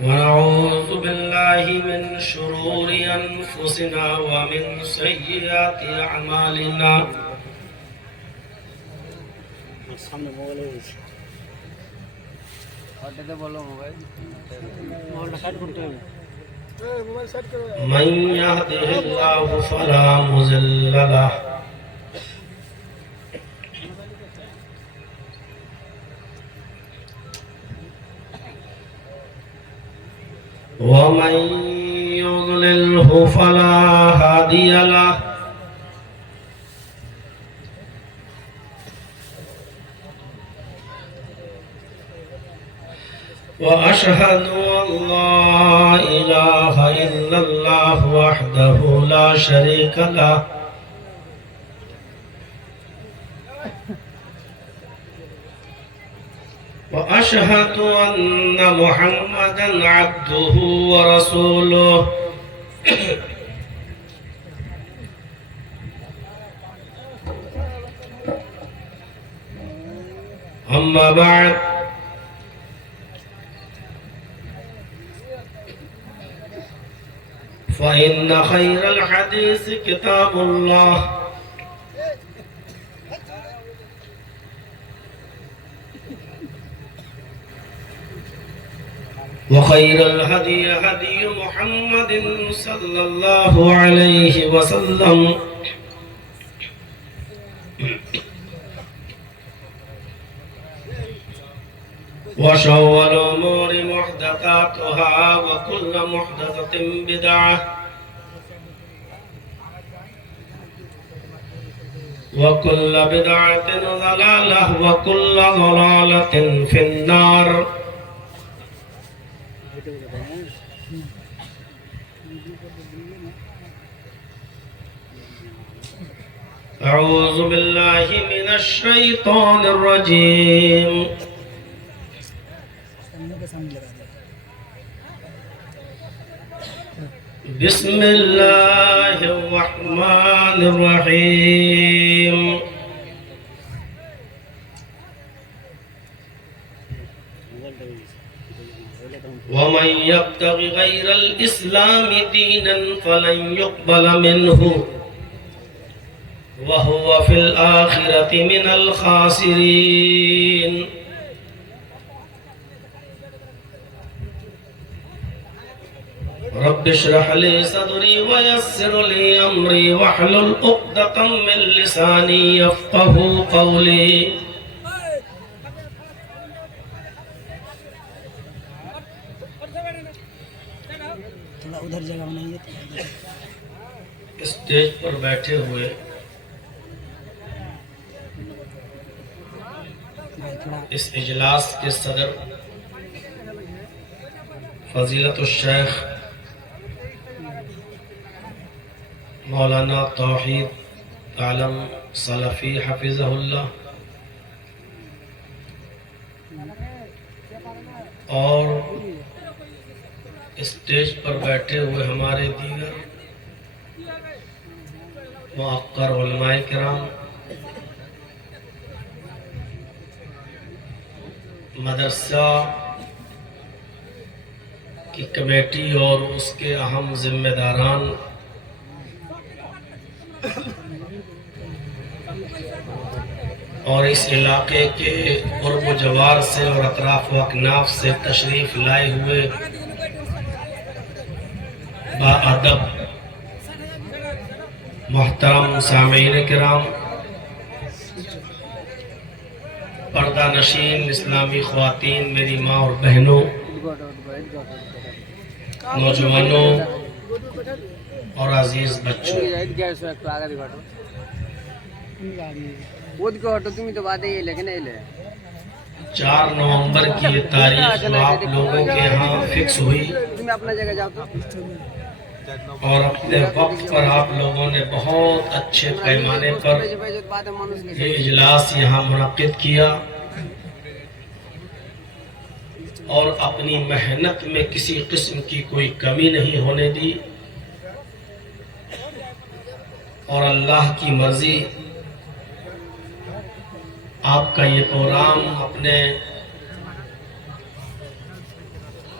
ونعوذ بالله من شرور أنفسنا ومن سيئات أعمالنا من يهده الله فلا مضل له ومن يضلله فلا هادي له وأشهد أن لا إله إلا الله وحده لا شريك له وأشهد أن محمدا عبده ورسوله أما بعد فإن خير الحديث كتاب الله وخير الهدي هدي محمد صلى الله عليه وسلم وشر الأمور محدثاتها وكل محدثة بدعة وكل بدعة ضلالة وكل ضلالة في النار أعوذ بالله من الشيطان الرجيم بسم الله الرحمن الرحيم ومن يبتغ غير الإسلام دينا فلن يقبل منه وهو في الآخرة من الخاسرين رب اشرح لي صدري ويسر لي أمري واحلل عقدة من لساني يفقهوا قولي اسٹیج پر بیٹھے ہوئے اس اجلاس کے صدر فضیلت الشیخ مولانا توحید عالم سلفی حفظہ اللہ اور اسٹیج پر بیٹھے ہوئے ہمارے دیگر موقر علماء کرام، مدرسہ کی کمیٹی اور اس کے اہم ذمہ داران، اور اس علاقے کے قرب و جوار سے اور اطراف و اکناف سے تشریف لائے ہوئے باادب محترم سامعین کرام، پردہ نشین اسلامی خواتین، میری ماں اور بہنوں، نوجوانوں اور عزیز بچوں، 4 نومبر کی یہ تاریخ جو آپ لوگوں کے ہاں فکس ہوئی اور اپنے وقت پر آپ لوگوں نے بہت اچھے پیمانے پر یہ اجلاس یہاں منعقد کیا اور اپنی محنت میں کسی قسم کی کوئی کمی نہیں ہونے دی، اور اللہ کی مرضی آپ کا یہ پروگرام اپنے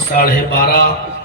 12:30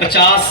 50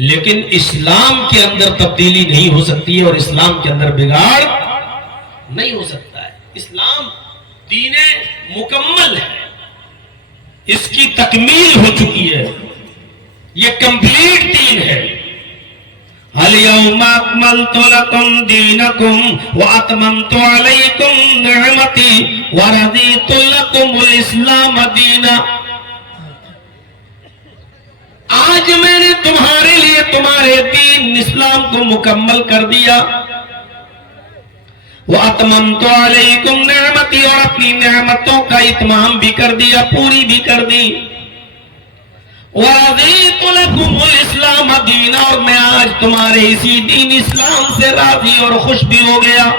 لیکن اسلام کے اندر تبدیلی نہیں ہو سکتی ہے اور اسلام کے اندر بگاڑ نہیں ہو سکتا ہے. اسلام دین مکمل ہے، اس کی تکمیل ہو چکی ہے، یہ کمپلیٹ دین ہے. اليوم اکملت لکم دینکم واتممت علیکم نعمتی ورضیت لکم الاسلام دینا. آج میں نے تمہارے لیے تمہارے دین اسلام کو مکمل کر دیا. وَأَتْمَمْتُ عَلَيْكُمْ نِعْمَتِي، اور اپنی نعمتوں کا اتمام بھی کر دیا، پوری بھی کر دی. وَرَضِيتُ لَكُمُ الْإِسْلَامَ دِينًا، اور میں آج تمہارے اسی دین اسلام سے راضی اور خوش بھی ہو گیا.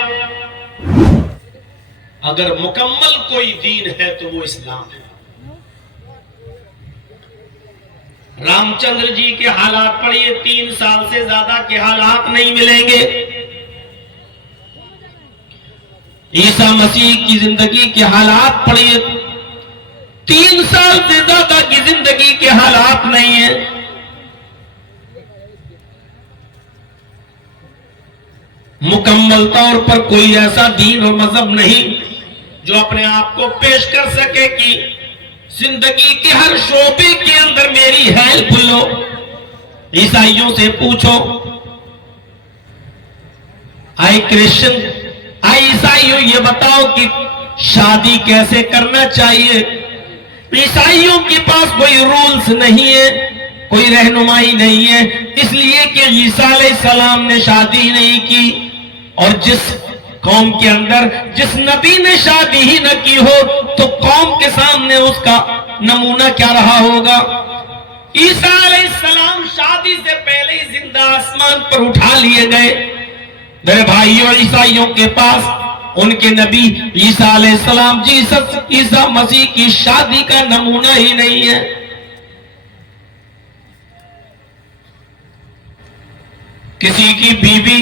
اگر مکمل کوئی دین ہے تو وہ اسلام ہے. رام چندر جی کے حالات پڑھیے، 3 سال سے زیادہ کے حالات نہیں ملیں گے. عیسیٰ مسیح کی زندگی کے حالات پڑھیے، 3 سال سے زیادہ کی زندگی کے حالات نہیں ہیں. مکمل طور پر کوئی ایسا دین اور مذہب نہیں جو اپنے آپ کو پیش کر سکے کہ زندگی کے ہر شعبے کے اندر میری ہیلپ لو. عیسائیوں سے پوچھو، آئی کرسچن، آئی عیسائیوں، یہ بتاؤ کہ شادی کیسے کرنا چاہیے. عیسائیوں کے پاس کوئی رولز نہیں ہے، کوئی رہنمائی نہیں ہے، اس لیے کہ عیسیٰ علیہ السلام نے شادی نہیں کی. اور جس قوم کے اندر جس نبی نے شادی ہی نہ کی ہو تو قوم کے سامنے اس کا نمونہ کیا رہا ہوگا. عیسیٰ علیہ السلام شادی سے پہلے ہی زندہ آسمان پر اٹھا لیے گئے. میرے بھائیوں، عیسائیوں کے پاس ان کے نبی عیسیٰ علیہ السلام عیسیٰ مسیح کی شادی کا نمونہ ہی نہیں ہے. کسی کی بیوی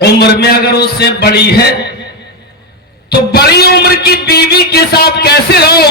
عمر میں اگر اس سے بڑی ہے تو بڑی عمر کی بیوی کے ساتھ کیسے رہو؟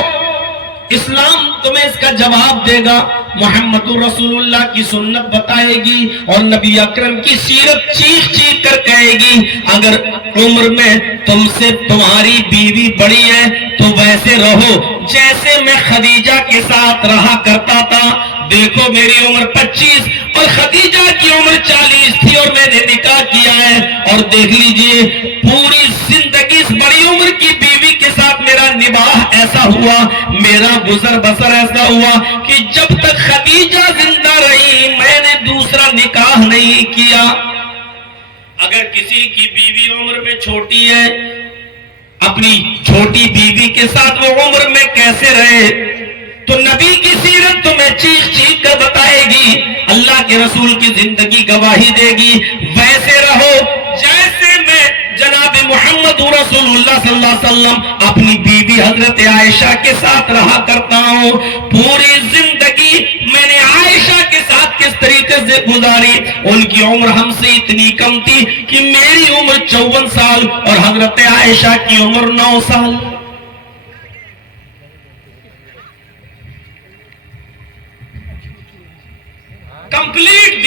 اسلام تمہیں اس کا جواب دے گا. محمد رسول اللہ کی سنت بتائے گی اور نبی اکرم کی سیرت چیخ چیخ کر کہے گی اگر عمر میں تم سے تمہاری بیوی بڑی ہے تو ویسے رہو جیسے میں خدیجہ کے ساتھ رہا کرتا تھا. دیکھو میری عمر 25 اور خدیجہ کی عمر 40 تھی اور میں نے نکاح کیا ہے، اور دیکھ لیجئے پوری زندگی اس بڑی عمر کی بیوی کے ساتھ میرا نباہ ایسا ہوا، میرا گزر بسر ایسا ہوا کہ جب تک خدیجہ زندہ رہی میں نے دوسرا نکاح نہیں کیا. اگر کسی کی بیوی عمر میں چھوٹی ہے، اپنی چھوٹی بیوی کے ساتھ وہ عمر میں کیسے رہے؟ تو نبی کی سیرت تمہیں چیخ چیخ کر بتائے گی، اللہ کے رسول کی زندگی گواہی دے گی. ویسے رہو جیسے میں جناب محمد رسول اللہ صلی اللہ علیہ وسلم اپنی بیوی حضرت عائشہ کے ساتھ رہا کرتا ہوں. پوری زندگی میں نے عائشہ کے ساتھ کس طریقے سے گزاری. ان کی عمر ہم سے اتنی کم تھی کہ میری عمر 54 سال اور حضرت عائشہ کی عمر 9 سال. کمپلیٹ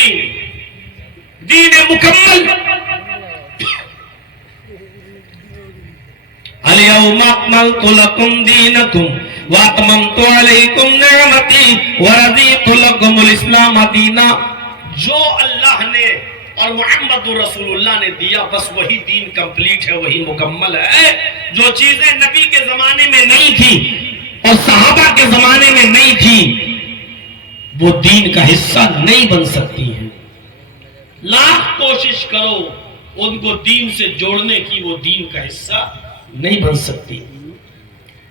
دین مکمل. اليوم اکملت لکم دینکم واتممت علیکم نعمتی ورضیت لکم الاسلام دینا. جو اللہ نے اور محمد رسول اللہ نے دیا بس وہی دین کمپلیٹ ہے، وہی مکمل ہے. جو چیزیں نبی کے زمانے میں نہیں تھی اور صحابہ کے زمانے میں نہیں تھی وہ دین کا حصہ نہیں بن سکتی ہیں. لاکھ کوشش کرو ان کو دین سے جوڑنے کی، وہ دین کا حصہ نہیں بن سکتی.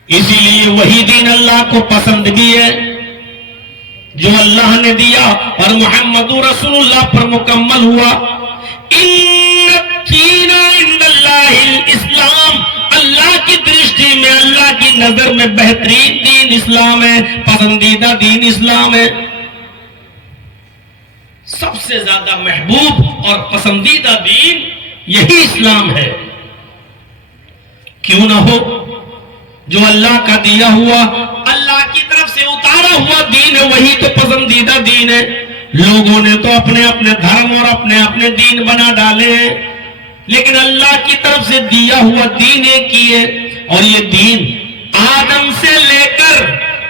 اسی لیے وہی دین اللہ کو پسند بھی ہے جو اللہ نے دیا اور محمد رسول اللہ پر مکمل ہوا. ان الدین عند اللہ الاسلام، اللہ کی درشٹی میں، اللہ کی نظر میں بہترین دین اسلام ہے، پسندیدہ دین اسلام ہے. سب سے زیادہ محبوب اور پسندیدہ دین یہی اسلام ہے. کیوں نہ ہو؟ جو اللہ کا دیا ہوا، اللہ کی طرف سے اتارا ہوا دین ہے، وہی تو پسندیدہ دین ہے. لوگوں نے تو اپنے اپنے دھرم اور اپنے اپنے دین بنا ڈالے، لیکن اللہ کی طرف سے دیا ہوا دین ایک ہی ہے، اور یہ دین آدم سے لے کر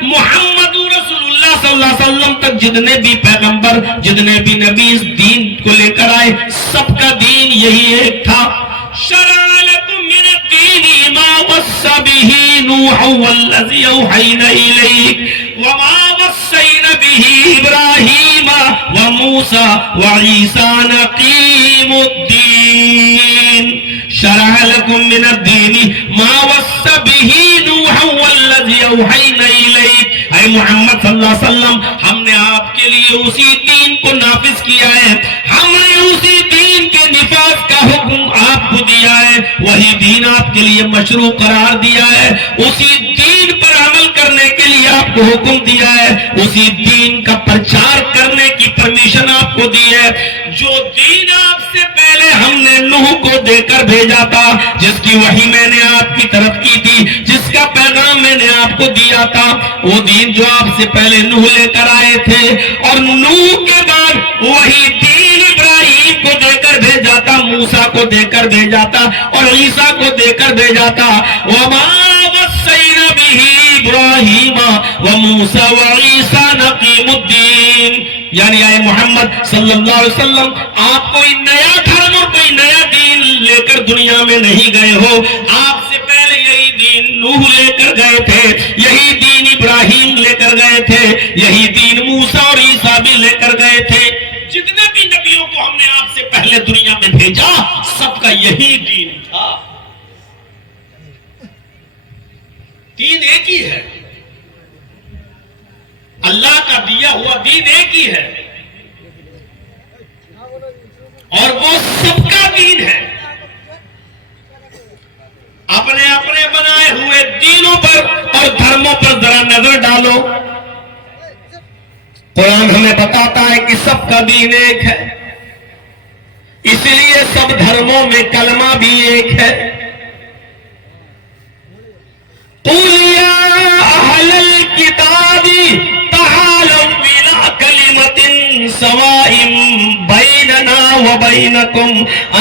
محمد رسول اللہ صلی اللہ علیہ وسلم تک جتنے بھی پیغمبر، جتنے بھی نبی اس دین کو لے کر آئے، سب کا دین یہی ایک تھا۔ شرع لکم من الدین ما وصى به نوح والذی اوحینا الیک وما وصینا به ابراہیم وموسیٰ وعیسیٰ ان اقیموا الدین۔ شرع لکم من الدین ما وصى به نوح والذی اوحینا الیک، اے محمد صلی اللہ علیہ وسلم، ہم نے آپ کے لیے اسی دین کو نافذ کیا ہے، ہم نے اسی دین کے نفاذ کا حکم آپ کو دیا ہے، وہی دین آپ کے لیے مشروع قرار دیا ہے، اسی دین پر عمل کرنے کے لیے آپ کو حکم دیا ہے، اسی دین کا پرچار کرنے کی پرمیشن آپ کو دی ہے۔ جو دین آپ سے پہلے ہم نے نوح کو دے کر بھیجا تھا، جس کی وحی میں نے آپ کی طرف کی تھی، جس کا پیغام میں نے آپ کو دیا تھا، وہ دین جو آپ سے پہلے نوح لے کر آئے تھے، اور نوح کے بعد وہی دین ابراہیم کو دے کر بھیجا تھا، موسیٰ کو دے کر بھیجا تھا، اور عیسیٰ کو دے کر بھیجا تھا۔ وَمَا وَصَّيْنَا بِهِ إِبْرَاهِيمَ وَمُوسَىٰ وَعِيسَىٰ أَنْ أَقِيمُوا الدِّينَ، یعنی اے محمد صلی اللہ علیہ وسلم، آپ کوئی نیا دھرم اور کوئی نیا دین لے کر دنیا میں نہیں گئے ہو، آپ سے پہلے یہی دین نوح لے کر گئے تھے، یہی دین ابراہیم لے کر گئے تھے، یہی دین موسیٰ اور عیسیٰ بھی لے کر گئے تھے۔ جتنے بھی نبیوں کو ہم نے آپ سے پہلے دنیا میں بھیجا، سب کا یہی دین تھا، دین ایک ہی ہے، اللہ کا دیا ہوا دین ایک ہی ہے، اور وہ سب کا دین ہے۔ اپنے اپنے بنائے ہوئے دینوں پر اور دھرموں پر ذرا نظر ڈالو، قرآن ہمیں بتاتا ہے کہ سب کا دین ایک ہے، اس لیے سب دھرموں میں کلمہ بھی ایک ہے۔ قُلْ يَا أَهْلَ الْكِتَابِ تعالوا إلى كلمة سواء بيننا وبينكم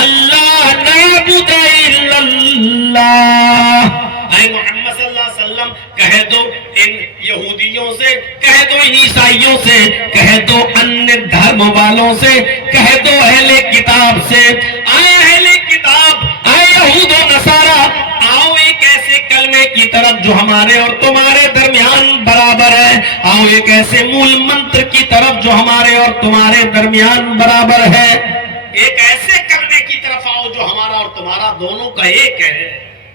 ألا نعبد إلا الله۔ اے محمد صلی اللہ علیہ وسلم، کہہ دو ان یہودیوں سے، کہہ دو ان عیسائیوں سے، کہہ دو ان دھرم والوں سے، کہہ دو اہل کتاب سے، اے اہل کتاب، اے یہود و نصارہ، آؤ ایک ایسے کلمے کی طرف جو ہمارے اور تمہارے درمیان برابر ہے، آؤ ایک ایسے مول منتر کی طرف جو ہمارے اور تمہارے درمیان برابر ہے، ایک ایسے کلمے کی طرف آؤ جو ہمارا اور تمہارا دونوں کا ایک ہے۔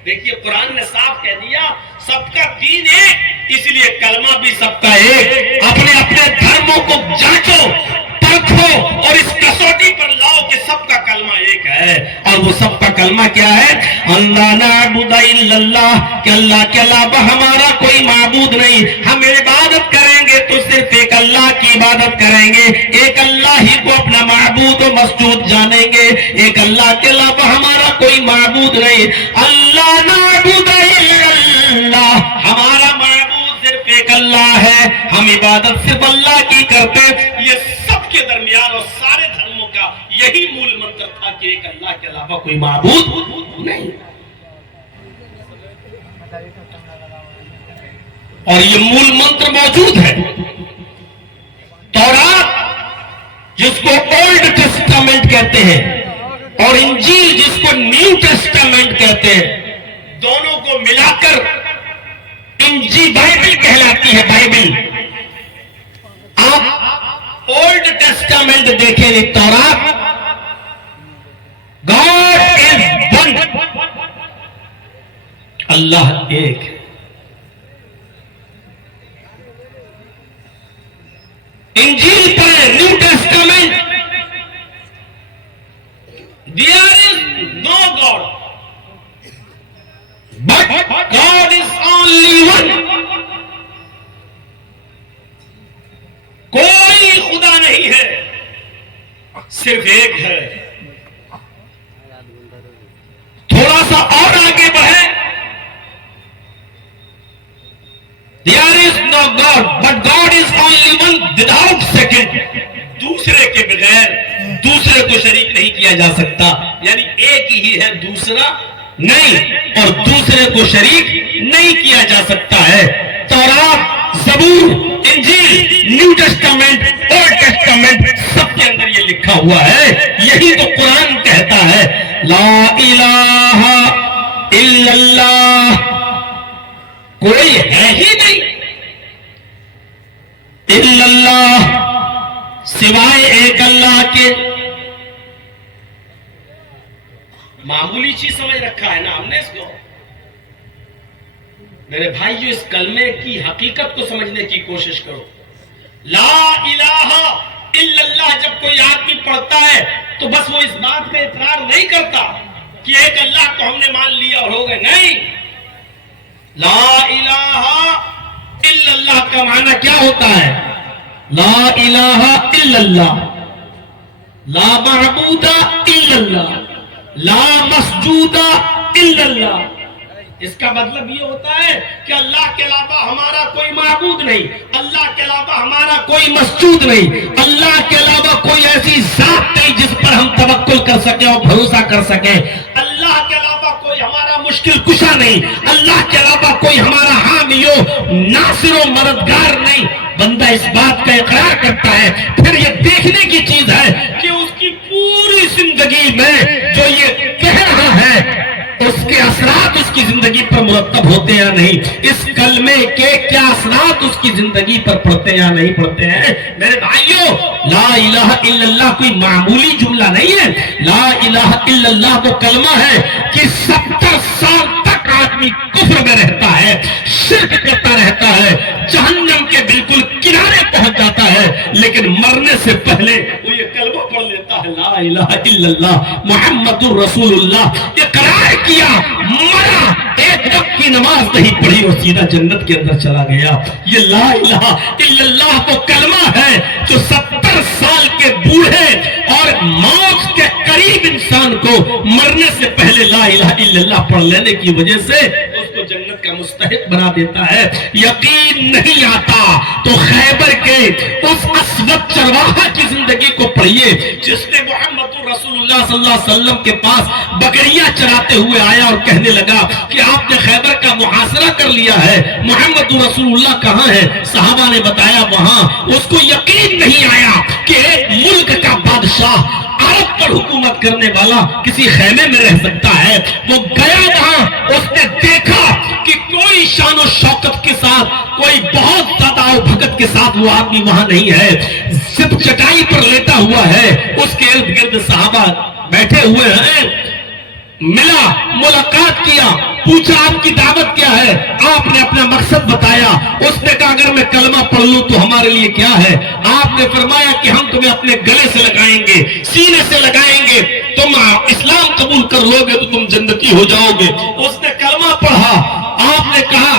دیکھیے قرآن نے صاف کہہ دیا سب کا دین ایک، اس لیے کلمہ بھی سب کا ایک۔ اپنے اپنے دھرموں کو جانچو، پرکھو اور اس کسوٹی پر لاؤ کہ سب کا کلمہ ایک ہے، اور وہ سب کا کلمہ کیا ہے؟ اللہ نعبد الا اللہ، کہ اللہ کے علاوہ ہمارا کوئی معبود نہیں، ہم عبادت کریں گے تو صرف ایک اللہ کی عبادت کریں گے، ایک اللہ ہی کو اپنا معبود و مسجود جانیں گے، ایک اللہ کے علاوہ ہمارا کوئی معبود نہیں۔ اللہ نعبد الا اللہ، ہمارا معبود صرف ایک اللہ ہے، ہم عبادت صرف اللہ کی کرتے۔ یہ سب کے درمیان اور سارے دھرموں کا یہی مول منتر تھا کہ ایک اللہ کے علاوہ کوئی معبود نہیں، اور یہ مول منتر موجود ہے۔ تورات جس کو اولڈ ٹیسٹامنٹ کہتے ہیں، اور انجیل جس کو نیو ٹیسٹامنٹ کہتے ہیں، دونوں کو ملا کر انجیل بائبل کہلاتی ہے۔ بائبل آپ اولڈ ٹیسٹامنٹ دیکھیں، نہیں تورات، گاڈ از ون، اللہ ایک ہے۔ انجیل پڑھیں، new Testament, there is no God, but God is only one۔ کوئی خدا نہیں ہے، صرف ایک ہے۔ تھوڑا سا اور آگے بڑھیں، there is no God, but God is only one without second۔ دوسرے کے بغیر دوسرے کو شریک نہیں کیا جا سکتا، یعنی ایک ہی ہے، دوسرا نہیں، اور دوسرے کو شریک نہیں کیا جا سکتا ہے۔ تورات، زبور، انجیل، نیو ٹیسٹامنٹ، اولڈ ٹیسٹامنٹ، سب کے اندر یہ لکھا ہوا ہے، یہی تو قرآن کہتا ہے، لا الہ الا اللہ، کوئی ہے ہی نہیں الا اللہ، سوائے ایک اللہ کے۔ معمولی چیز سمجھ رکھا ہے نا ہم نے اس کو۔ میرے بھائی جو اس کلمے کی حقیقت کو سمجھنے کی کوشش کرو۔ لا الہ الا اللہ جب کوئی آدمی پڑھتا ہے تو بس وہ اس بات کا اقرار نہیں کرتا کہ ایک اللہ کو ہم نے مان لیا اور ہو گئے، نہیں۔ لا الہ الا اللہ کا معنی کیا ہوتا ہے؟ لا الہ الا اللہ، لا معبود الا اللہ، لا مسجود الا اللہ۔ اس کا مطلب یہ ہوتا ہے کہ اللہ کے علاوہ ہمارا کوئی معبود نہیں، اللہ کے علاوہ ہمارا کوئی مسجود نہیں، اللہ کے علاوہ کوئی ایسی ذات نہیں جس پر ہم توکل کر سکیں اور بھروسہ کر سکیں، اللہ کے علاوہ کوئی ہمارا مشکل کشا نہیں، اللہ کے علاوہ کوئی ہمارا حامی و ناصر و مددگار نہیں۔ بندہ اس بات کا اقرار کرتا ہے، پھر یہ دیکھنے کی چیز ہے کہ اس کی پوری زندگی میں جو یہ کہہ رہا ہے اس کے اثرات اس کی زندگی پر مرتب ہوتے یا نہیں، اس کلمے کے کیا اثرات اس کی زندگی پر پڑتے یا نہیں پڑتے ہیں۔ میرے بھائیوں، لا الہ الا اللہ کوئی معمولی جملہ نہیں ہے، لا الہ الا اللہ تو کلمہ ہے کہ 70 سال تک آدمی کفر میں رہتا ہے، شرک کرتا رہتا ہے، جہنم کے بالکل کنارے پہنچ جاتا ہے، لیکن مرنے سے پہلے وہ یہ کلمہ پڑھ لیتا ہے، لا الہ الا اللہ محمد الرسول اللہ، اقرار کیا، مرا، ایک وقت کی نماز نہیں پڑھی اور سیدھا جنت کے اندر چلا گیا۔ یہ لا الہ الا اللہ تو کلمہ ہے جو 70 سال کے بوڑھے اور موت کے قریب انسان کو مرنے سے پہلے لا الہ الا اللہ پڑھ لینے کی وجہ سے اس کو جنت کا مستحق بنا دیتا ہے۔ یقین نہیں آتا تو خیبر کے اس اسود چرواہا کی زندگی کو پڑھیے جس نے محمد رسول اللہ صلی اللہ علیہ وسلم کے پاس بکریاں چراتے ہوئے آیا اور کہنے لگا کہ آپ نے خیبر کا محاصرہ کر لیا ہے، محمد رسول اللہ کہاں ہے؟ صحابہ نے بتایا وہاں۔ اس کو یقین نہیں آیا کہ ایک ملک کا بادشاہ عرب پر حکومت کرنے والا کسی خیمے میں رہ سکتا ہے۔ وہ گیا وہاں، اس نے دیکھا کہ کوئی شان و شوکت کے ساتھ، کوئی بہت زیادہ بھگت کے ساتھ وہ آدمی وہاں نہیں ہے، صرف چٹائی پر لیٹا ہوا ہے، اس کے ارد گرد صحابہ بیٹھے ہوئے ہیں۔ ملا، ملاقات کیا، پوچھا آپ کی دعوت کیا ہے؟ آپ نے اپنا مقصد بتایا۔ اس نے کہا اگر میں کلمہ پڑھ لوں تو ہمارے لیے کیا ہے؟ آپ نے فرمایا کہ ہم تمہیں اپنے گلے سے لگائیں گے، سینے سے لگائیں گے، تم اسلام قبول کر لو گے تو تم جنتی ہو جاؤ گے۔ اس نے کلمہ پڑھا، آپ نے کہا،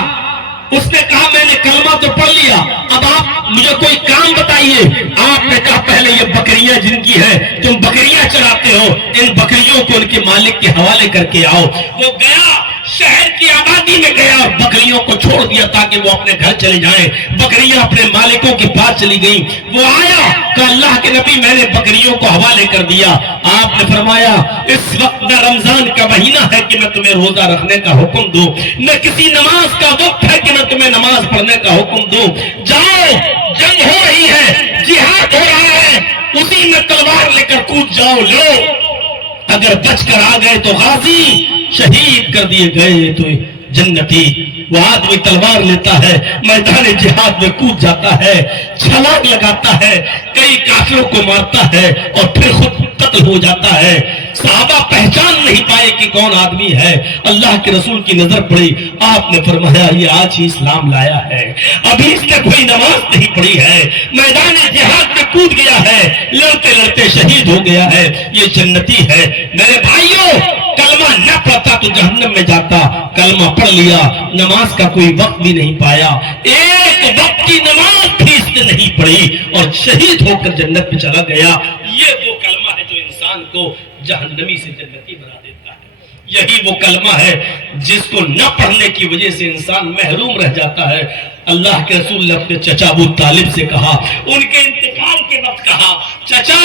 اس نے کہا میں نے کلمہ تو پڑھ لیا، اب آپ مجھے کوئی کام بتائیے۔ آپ نے کہا پہلے یہ بکریاں جن کی ہے تم بکریاں چراتے ہو، ان بکریوں کو ان کے مالک کے حوالے کر کے آؤ۔ وہ گیا، شہر کی آبادی میں گیا اور بکریوں کو چھوڑ دیا تاکہ وہ اپنے گھر چلے جائیں۔ بکریاں اپنے مالکوں کے پاس چلی گئیں۔ وہ آیا کہ اللہ کے نبی میں نے بکریوں کو حوالے کر دیا۔ آپ نے فرمایا اس وقت نہ رمضان کا مہینہ ہے کہ میں تمہیں روزہ رکھنے کا حکم دوں، نہ کسی نماز کا وقت ہے کہ میں تمہیں نماز پڑھنے کا حکم دوں۔ جاؤ، جنگ ہو رہی ہے، جہاد ہو رہا ہے، اسی میں تلوار لے کر کود جاؤ، لو، اگر بچ کر آ گئے تو غازی، شہید کر دیے گئے تو جنتی۔ وہ آدمی تلوار لیتا ہے، میدان جہاد میں کود جاتا ہے، چھلانگ لگاتا ہے، کئی کافروں کو مارتا ہے اور پھر خود قتل ہو جاتا ہے۔ صحابہ پہچان نہیں پائے کہ کون آدمی ہے۔ اللہ کے رسول کی نظر پڑی، آپ نے فرمایا یہ آج ہی اسلام لایا ہے، ابھی اس نے کوئی نماز نہیں پڑھی ہے، میدان جہاد میں کود گیا ہے، لڑتے لڑتے شہید ہو گیا ہے، یہ جنتی ہے۔ میرے بھائیوں، کلمہ نہ پڑھتا تو جہنم میں جاتا، کلمہ پڑھ لیا، نماز کا کوئی وقت بھی نہیں پایا، ایک وقت کی نماز بھی اس نے نہیں پڑھی اور شہید ہو کر جنت میں چلا گیا۔ یہ وہ کلمہ ہے جو انسان کو جہنمی سے جنتی بنا دیتا ہے۔ یہی وہ کلمہ ہے جس کو نہ پڑھنے کی وجہ سے انسان محروم رہ جاتا ہے۔ اللہ کے رسول نے اپنے چچا ابو طالب سے کہا، ان کے انتقال کے وقت کہا، چچا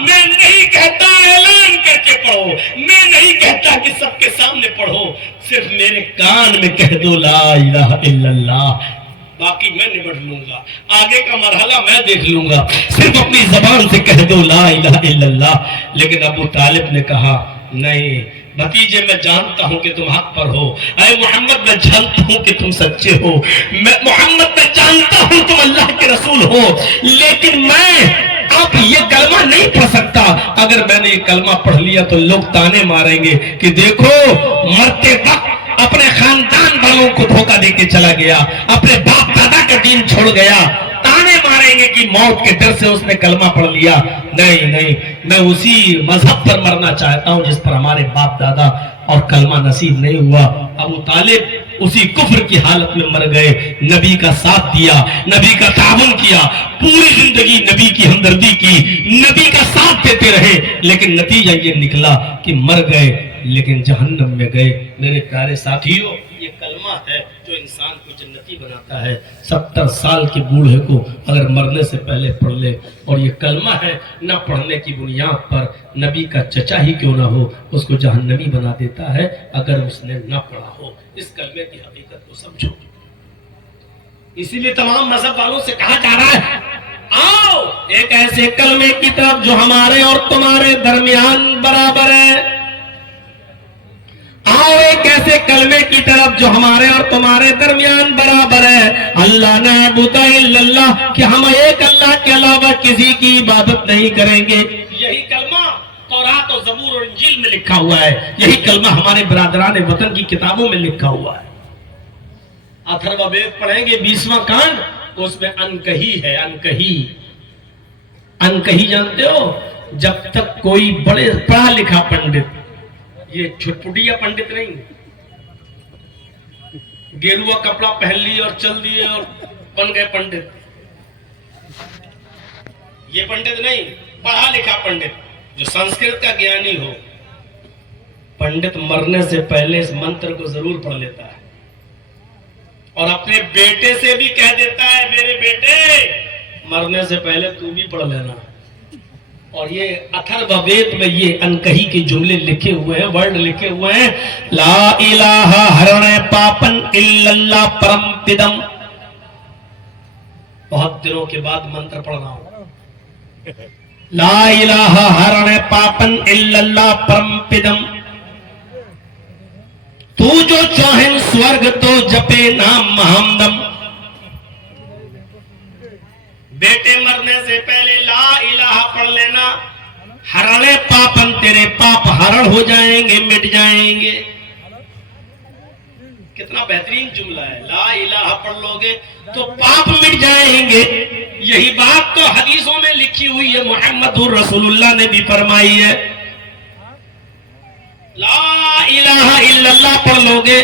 میں نہیں کہتا اعلان کر کے پڑھو، میں نہیں کہتا کہ سب کے سامنے پڑھو، صرف میرے کان میں کہہ دو لا الہ الا اللہ، باقی میں نمٹ لوں گا، آگے کا مرحلہ میں دیکھ لوں گا، صرف اپنی زبان سے کہہ دو لا الہ الا اللہ۔ لیکن ابو طالب نے کہا نہیں بھتیجے، میں جانتا ہوں کہ تم حق پر ہو، اے محمد میں جانتا ہوں کہ تم سچے ہو، محمد میں جانتا ہوں تم اللہ کے رسول ہو، لیکن میں اب یہ کلمہ نہیں پڑھ سکتا، اگر میں نے یہ کلمہ پڑھ لیا تو لوگ تانے ماریں گے کہ دیکھو مرتے وقت اپنے خاندان والوں کو دھوکہ دے کے چلا گیا، اپنے باپ دادا کا دین چھوڑ گیا، تانے ماریں گے کہ موت کے ڈر سے اس نے کلمہ پڑھ لیا۔ نہیں نہیں، میں اسی مذہب پر مرنا چاہتا ہوں جس پر ہمارے باپ دادا، اور کلمہ نصیب نہیں ہوا۔ ابو طالب اسی کفر کی حالت میں مر گئے، نبی کا ساتھ دیا، نبی کا تعاون کیا، پوری زندگی نبی کی ہمدردی کی، نبی کا ساتھ دیتے رہے، لیکن نتیجہ یہ نکلا کہ مر گئے لیکن جہنم میں گئے۔ میرے پیارے ساتھیوں، یہ کلمہ ہے جو انسان کو جنتی بناتا ہے۔ 70 سال کے بوڑھے کو اگر مرنے سے پہلے پڑھ لے، اور یہ کلمہ ہے نہ پڑھنے کی بنیاد پر نبی کا چچا ہی کیوں نہ ہو اس کو جہنمی بنا دیتا ہے اگر اس نے نہ پڑھا ہو۔ اس کلمے کی حقیقت کو سمجھو۔ اسی لیے تمام مذہب والوں سے کہا جا رہا ہے آؤ ایک ایسے کلمے کی طرف جو ہمارے اور تمہارے درمیان برابر ہے، آؤ ایک ایسے کلمے کی طرف جو ہمارے اور تمہارے درمیان برابر ہے، اللہ نعبد الا اللہ، کہ ہم ایک اللہ کے علاوہ کسی کی عبادت نہیں کریں گے۔ یہی کلمہ تورات اور زبور اور انجیل میں لکھا ہوا ہے، یہی کلمہ ہمارے برادران وطن کی کتابوں میں لکھا ہوا ہے۔ اتھروا وید پڑھیں گے 20واں کانڈ، اس میں انکہی ہے، انکہی۔ انکہی جانتے ہو؟ جب تک کوئی بڑے پڑھا لکھا پنڈت، یہ چھٹپٹیا پنڈت نہیں، گیروا کپڑا پہن لیے اور چل دیے اور بن گئے پنڈت، یہ پنڈت نہیں، پڑھا لکھا پنڈت جو سنسکرت کا گیانی ہو۔ پنڈت مرنے سے پہلے اس منتر کو ضرور پڑھ لیتا ہے اور اپنے بیٹے سے بھی کہہ دیتا ہے میرے بیٹے مرنے سے پہلے تو بھی پڑھ لینا۔ اور یہ اتھروا وید میں یہ انکہی کے جملے لکھے ہوئے ہیں، ورڈ لکھے ہوئے ہیں، لا الہ ہرنے پاپن الا اللہ پرم پدم۔ بہت دنوں کے بعد منتر پڑھ رہا ہوں، لا الہ ہرنے پاپن الا اللہ پرم پدم، تو جو چاہیں سورگ تو جپے نام محمدم۔ بیٹے مرنے سے پہلے لا الہ پڑھ لینا، ہرنے پاپن، تیرے پاپ ہرن ہو جائیں گے، مٹ جائیں گے۔ کتنا بہترین جملہ ہے، لا الہ پڑھ لو گے تو پاپ مٹ جائیں گے۔ یہی بات تو حدیثوں میں لکھی ہوئی ہے، محمد رسول اللہ نے بھی فرمائی ہے۔ لا الہ الا اللہ پڑھ لو گے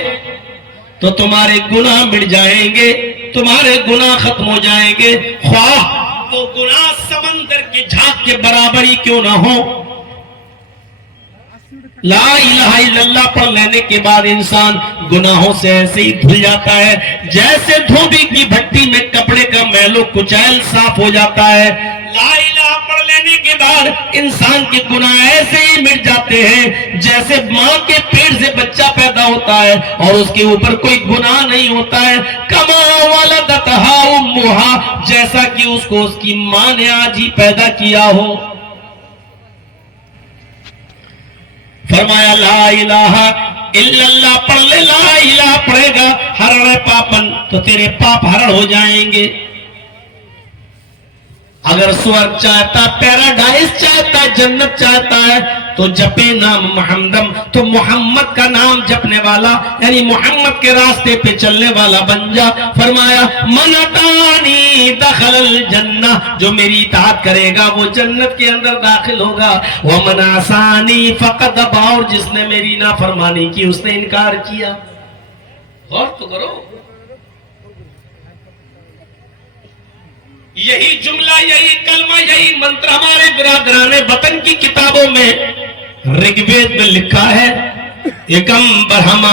تو تمہارے گناہ مٹ جائیں گے، تمہارے گناہ ختم ہو جائیں گے، خواہ وہ گناہ سمندر کی جھاگ کے برابر ہی کیوں نہ ہو۔ لا الہ الا اللہ پڑھ لینے کے بعد انسان گناہوں سے ایسے ہی دھل جاتا ہے جیسے دھوبی کی بھٹی میں کپڑے کا میل و کچیل صاف ہو جاتا ہے۔ لا الہ پڑھ لینے کے بعد انسان کے گناہ ایسے ہی مٹ جاتے ہیں جیسے ماں کے پیٹ سے بچہ پیدا ہوتا ہے اور اس کے اوپر کوئی گناہ نہیں ہوتا ہے۔ کما ولدتھا امھا، جیسا کہ اس کو اس کی ماں نے آج ہی پیدا کیا ہو۔ فرمایا لا الہ الا اللہ پڑھ لے، لا الہ پڑھے گا ہرڑ پاپن تو تیرے پاپ ہرڑ ہو جائیں گے۔ اگر سورگ چاہتا، پیراڈائز چاہتا، جنت چاہتا ہے تو جپے نام محمدم، تو محمد کا نام جپنے والا یعنی محمد کے راستے پہ چلنے والا بن جا۔ فرمایا من اطاعنی دخل الجنہ، جو میری اطاعت کرے گا وہ جنت کے اندر داخل ہوگا۔ ومن عصانی فقد ابا، اور جس نے میری نافرمانی کی اس نے انکار کیا۔ غور تو کرو، یہی جملہ، یہی کلمہ، یہی منتر ہمارے برادران وطن کی کتابوں میں رگ وید میں لکھا ہے۔ ایکم برہما،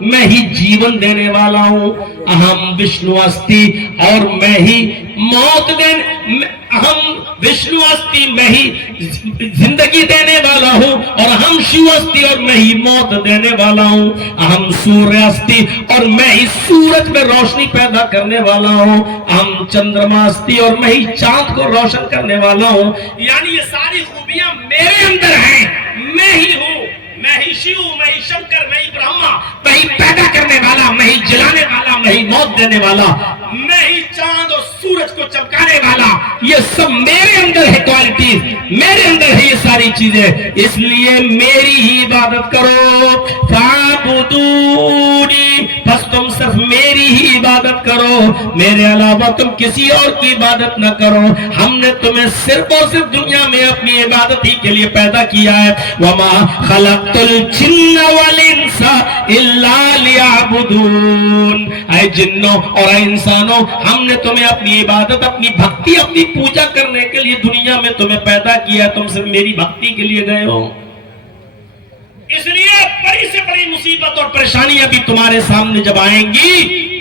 میں ہی جیون دینے والا ہوں، اہم وشنو استی، اور میں ہی موت اہم وشنو استی، میں ہی زندگی دینے والا ہوں، اور اہم شیو استی، اور میں ہی موت دینے والا ہوں، اہم سوریہ استی، اور میں ہی سورج میں روشنی پیدا کرنے والا ہوں، اہم چندرما استی، اور میں ہی چاند کو روشن کرنے والا ہوں۔ یعنی یہ ساری خوبیاں میرے اندر ہیں، میں ہی ہوں، میں ہی شیو، میں ہی شنکر، میں ہی برہما، میں ہی پیدا کرنے والا، میں ہی جلانے والا، میں ہی موت دینے والا، میں ہی چاند اور سورج کو چمکانے والا۔ یہ سب میرے اندر ہے کوالٹیز، میرے اندر ہے یہ ساری چیزیں، اس لیے میری ہی عبادت کرو۔ فَاعْبُدُونِي، بس تم صرف میری ہی عبادت کرو، میرے علاوہ تم کسی اور کی عبادت نہ کرو۔ ہم نے تمہیں صرف اور صرف دنیا میں اپنی عبادت ہی کے لیے پیدا کیا ہے۔ وَمَا خَلَقْتُ الْجِنَّ وَالْإِنسَ إِلَّا لِيَعْبُدُونِ، اے جنوں اور اے انسانوں، ہم نے تمہیں اپنی عبادت، اپنی بھکتی، اپنی پوجا کرنے کے لیے دنیا میں تمہیں پیدا کیا، تم صرف میری بھکتی کے لیے گئے ہو۔ اس لیے بڑی سے بڑی مصیبت اور پریشانیاں بھی تمہارے سامنے جب آئیں گی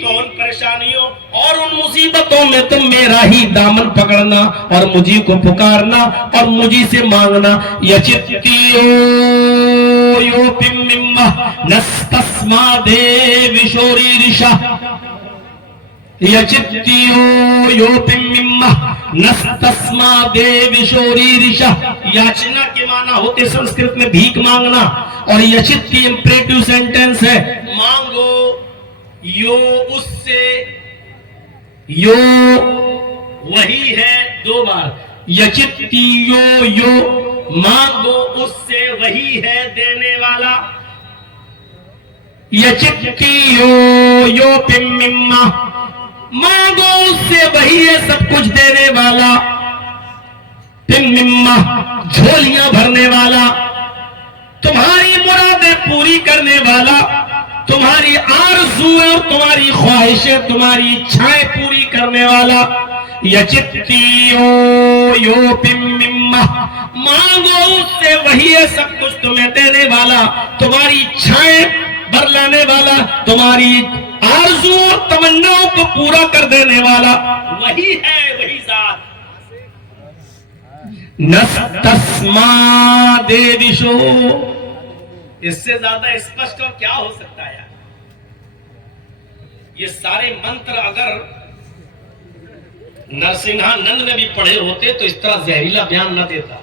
تو ان پریشانیوں اور ان مصیبتوں میں تم میرا ہی دامن پکڑنا اور مجھے کو پکارنا اور مجھے سے مانگنا۔ یچتیو یوپم ممہ نستسما دیوشوری رشا، یچتیو یوپم ممہ نستسما دیوشوری رشا۔ یاچنا کے معنی ہوتے سنسکرت میں بھیک مانگنا، اور یچتی امپریٹیو سینٹنس ہے، مانگو، یو اس سے، یو وہی ہے، دو بار یچتی یو مانگو اس سے وہی ہے دینے والا۔ یچتی یو پم مما، مانگو اس سے وہی ہے سب کچھ دینے والا۔ پم مما، جھولیاں بھرنے والا، تمہاری مرادیں پوری کرنے والا، تمہاری آرزویں اور تمہاری خواہشیں، تمہاری اچھائیں پوری کرنے والا۔ یچتیو یوپم مما، مانگو اس سے وہی ہے سب کچھ تمہیں دینے والا، تمہاری اچھائیں برلانے والا، تمہاری آرزو اور تمناؤں کو پورا کر دینے والا وہی ہے، وہی ذات۔ نستسما دیوشو، اس سے زیادہ اسپشٹ اور کیا ہو سکتا ہے؟ یہ سارے منتر اگر نرسنگھا نند نے بھی پڑھے ہوتے تو اس طرح زہریلا بیان نہ دیتا۔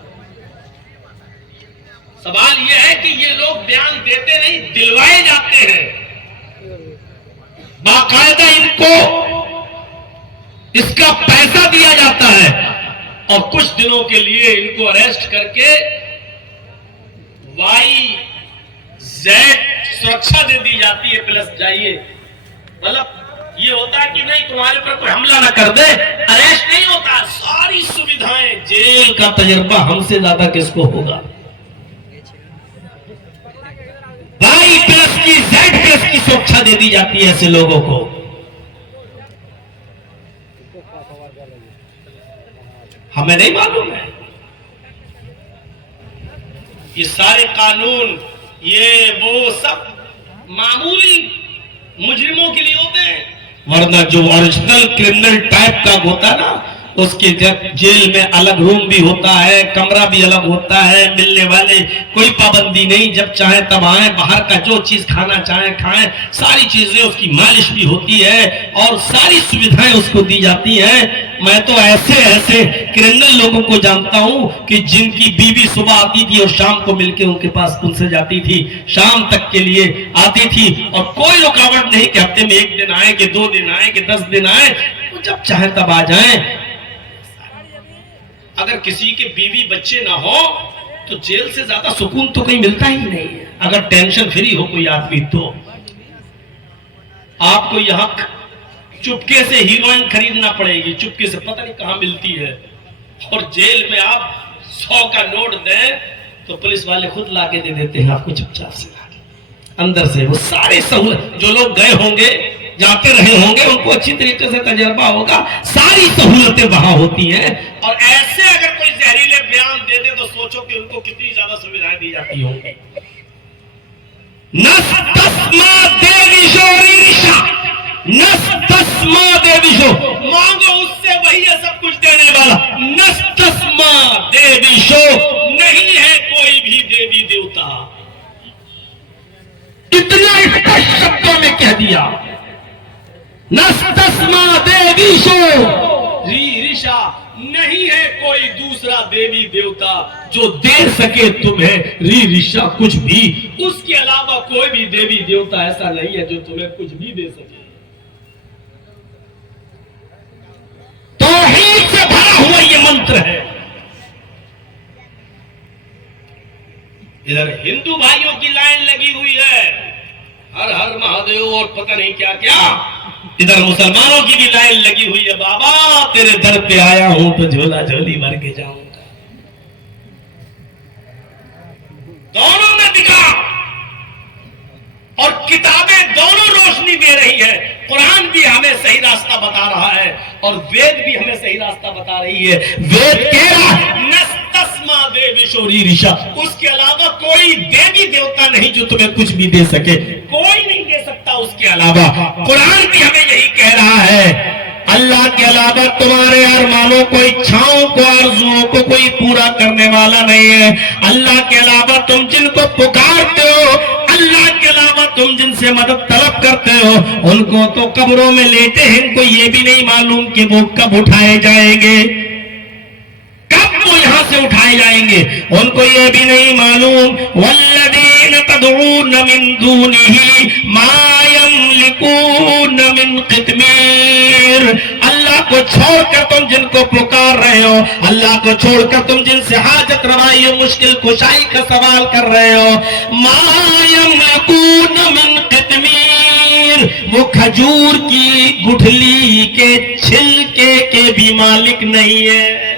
سوال یہ ہے کہ یہ لوگ بیان دیتے نہیں، دلوائے جاتے ہیں، باقاعدہ ان کو اس کا پیسہ دیا جاتا ہے، اور کچھ دنوں کے لیے ان کو اریسٹ کر کے وائی زیڈ سرکشا دے دی جاتی ہے، پلس جائیے، مطلب یہ ہوتا ہے کہ نہیں تمہارے پر کوئی حملہ نہ کر دے، اریسٹ نہیں ہوتا، ساری سویدھائیں، جیل کا تجربہ ہم سے زیادہ کس کو ہوگا؟ وائی پلس کی زیڈ پلس کی سرکشا دے دی جاتی ہے ایسے لوگوں کو۔ ہمیں نہیں معلوم ہے یہ سارے قانون، یہ وہ سب معمولی مجرموں کے لیے ہوتے ہیں، ورنہ جو اوریجنل کرمنل ٹائپ کا ہوتا ہے نا، اس کے جیل میں الگ روم بھی ہوتا ہے، کمرہ بھی الگ ہوتا ہے، ملنے والے کوئی پابندی نہیں، جب چاہیں تب آئیں، باہر کا جو چیز کھانا چاہیں کھائیں، ساری چیزیں، اس کی مالش بھی ہوتی ہے اور ساری سویدھائیں اس کو دی جاتی ہیں۔ میں تو ایسے کرمنل لوگوں کو جانتا ہوں کہ جن کی بیوی صبح آتی تھی اور شام کو مل کے ان کے پاس ان سے جاتی تھی، شام تک کے لیے آتی تھی، اور کوئی رکاوٹ نہیں کہ ہفتے میں 1 دن آئے کہ 2 دن آئے کہ 10 دن آئے، وہ جب چاہیں تب آ جائیں۔ اگر کسی کے بیوی بچے نہ ہو تو جیل سے زیادہ سکون تو کہیں ملتا ہی نہیں ہے۔ اگر ٹینشن فری ہو کوئی آدمی تو آپ کو یہاں چپکے سے ہیروئن خریدنا پڑے گی، چپکے سے پتہ نہیں کہاں ملتی ہے، اور جیل میں آپ 100 کا نوٹ دیں تو پولیس والے خود لا کے دے دیتے ہیں آپ کو، چپ چاپ سے لا کے اندر سے۔ وہ سارے سہولت جو لوگ گئے ہوں گے، جاتے رہے ہوں گے، ان کو اچھی طریقے سے تجربہ ہوگا، ساری سہولتیں وہاں ہوتی ہیں۔ اور ایسے اگر کوئی زہریلے بیان دے دے تو سوچو کہ ان کو کتنی زیادہ سویدھائیں دی جاتی ہوں گی۔ نستسما دیوشو ریشا، نستسما دیوشو، مانگو اس سے وہی ہے سب کچھ دینے والا. نستسما دیوشو، نہیں ہے کوئی بھی دیوی دیوتا. اتنا اسپشٹ شبدوں میں کہہ دیا. نستسما دیوشو ریشا، نہیں ہے کوئی دوسرا دیوی دیوتا جو دے سکے تمہیں ریشا کچھ بھی. اس کے علاوہ کوئی بھی دیوی دیوتا ایسا نہیں ہے جو تمہیں کچھ بھی دے سکے. توحید سے بھرا ہوا یہ منتر ہے. ادھر ہندو بھائیوں کی لائن لگی ہوئی ہے، ہر ہر مہادیو اور پتہ نہیں کیا کیا. ادھر مسلمانوں کی بھی لائن لگی ہوئی ہے، بابا تیرے در پہ آیا ہوں تو جھولا جھولی بھر کے جاؤں گا. دونوں میں دکھا، اور کتابیں دونوں روشنی دے رہی ہے. قرآن بھی ہمیں صحیح راستہ بتا رہا ہے اور وید بھی ہمیں صحیح راستہ بتا رہی ہے. وید کہہ رہا ہے نستسما دیوشو ریشا، اس کے علاوہ کوئی دیوی دیوتا نہیں جو تمہیں کچھ بھی دے سکے. کوئی نہیں دے سکتا اس کے علاوہ. قرآن بھی ہمیں یہی کہہ رہا ہے اللہ کے علاوہ تمہارے ارمانوں کو، اچھاؤں کو، آرزوؤں کو کوئی پورا کرنے والا نہیں ہے. اللہ کے علاوہ تم جن کو پکارتے ہو، اللہ کے علاوہ تم جن سے مدد طلب کرتے ہو، ان کو تو قبروں میں لیٹے ہیں، ان کو یہ بھی نہیں معلوم کہ وہ کب اٹھائے جائیں گے، کب وہ یہاں سے اٹھائے جائیں گے، ان کو یہ بھی نہیں معلوم. والذین تدعون من دونہ ما یملکون من قطمیر، اللہ کو چھوڑ کر تم جن کو پکار رہے ہو، اللہ کو چھوڑ کر تم جن سے حاجت روائی و مشکل کشائی کا سوال کر رہے ہو، ما یملکون من قطمیر، وہ کھجور کی گٹھلی کے چھلکے کے بھی مالک نہیں ہے.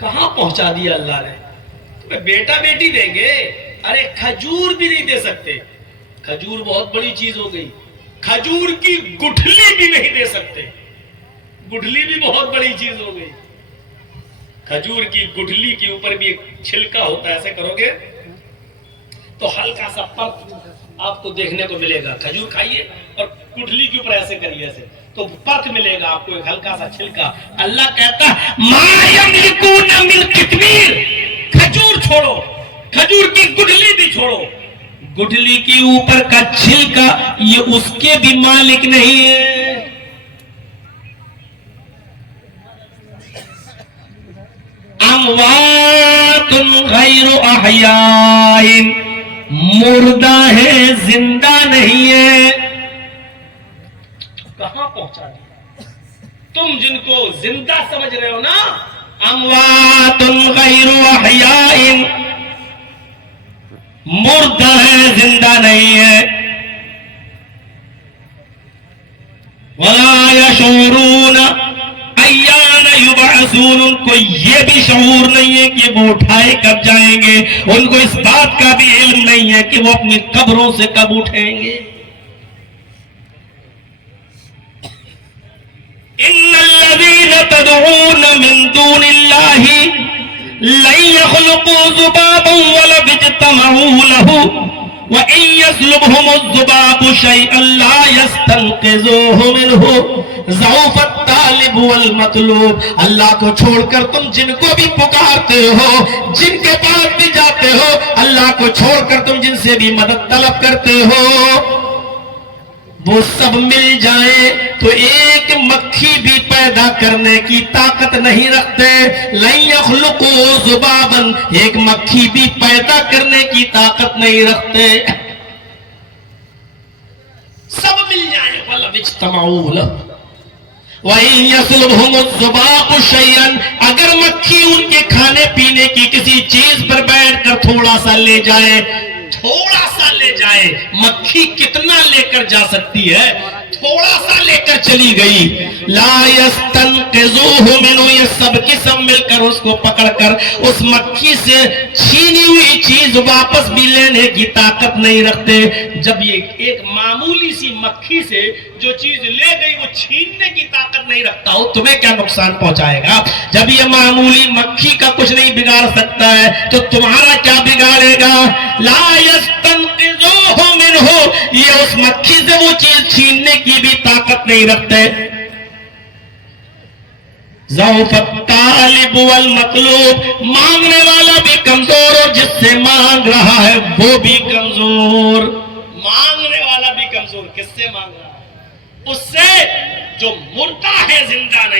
کہاں پہنچا دیا اللہ نے؟ تمہیں بیٹا بیٹی دیں گے، ارے کھجور بھی نہیں دے سکتے. کھجور بہت بڑی چیز ہو گئی، کھجور کی گٹھلی بھی نہیں دے سکتے. گٹھلی بھی بہت بڑی چیز ہو گئی. کھجور کی گٹھلی کے اوپر بھی ایک چھلکا ہوتا ہے، ایسے کرو گے تو ہلکا سا پرت آپ کو دیکھنے کو ملے گا. کھجور کھائیے اور گٹھلی کے اوپر ایسے کریے، ایسے تو پرت ملے گا آپ کو، ایک ہلکا سا چھلکا. اللہ کہتا ما یملکون من قطمیر، کھجور چھوڑو، کھجور کی گٹھلی بھی چھوڑو، گٹھلی کے اوپر کا چھلکا یہ اس کے بھی مالک نہیں ہے. اموات غیر احیاء، مردہ ہے زندہ نہیں ہے. کہاں پہنچا دیا؟ تم جن کو زندہ سمجھ رہے ہو نا، اموات غیر احیاء، مردہ ہے زندہ نہیں ہے. ولا یشعرون ایان یبعثون، ان کو یہ بھی شعور نہیں ہے کہ وہ اٹھائے کب جائیں گے، ان کو اس بات کا بھی علم نہیں ہے کہ وہ اپنی قبروں سے کب اٹھیں گے. ان الذین تدعون من دون اللہ لن يخلقوا ذبابا ولو اجتمعوا له وَإِن يَسْلُبْهُمُ الذُّبَابُ شَيْئًا لَا يَسْتَنْقِذُوهُ مِنْهُ ضَعُفَ الطَّالِبُ وَالْمَطْلُوبُ. اللہ کو چھوڑ کر تم جن کو بھی پکارتے ہو، جن کے پاس بھی جاتے ہو، اللہ کو چھوڑ کر تم جن سے بھی مدد طلب کرتے ہو، وہ سب مل جائیں تو ایک مکھی بھی پیدا کرنے کی طاقت نہیں رکھتے. لَن يَخْلُقُوا ذُبَابًا، ایک مکھی بھی پیدا کرنے کی طاقت نہیں رکھتے. سب مل جائیں وَلَوِ اجْتَمَعُوا لَهُ وَإِن يَسْلُبْهُمُ الذُّبَابُ شَيْئًا، اگر مکھی ان کے کھانے پینے کی کسی چیز پر بیٹھ کر تھوڑا سا لے جائے، تھوڑا سا لے جائے، مکھی کتنا لے کر جا سکتی ہے؟ تھوڑا سا لے کر چلی گئی. لا یستنقذوہ منہ، یہ سب کی سب مل کر اس کو پکڑ کر اس مکھی سے چھینی ہوئی چیز واپس بھی لینے کی طاقت نہیں رکھتے. جب یہ ایک معمولی سی مکھی سے جو چیز لے گئی وہ چھیننے کی طاقت نہیں رکھتا ہو، تمہیں کیا نقصان پہنچائے گا؟ جب یہ معمولی مکھی کا کچھ نہیں بگاڑ سکتا ہے تو تمہارا کیا بگاڑے گا؟ لا یستنقذوہ منہ، یہ اس مکھی سے وہ چیز چھیننے کی بھی طاقت نہیں رکھتے. ضعف الطالب والمطلوب، مانگنے والا بھی کمزور اور جس سے مانگ رہا ہے وہ بھی کمزور. مانگنے والا بھی کمزور، کس سے مانگ رہا ہے؟ اس سے جو مردہ ہے، زندہ نہیں.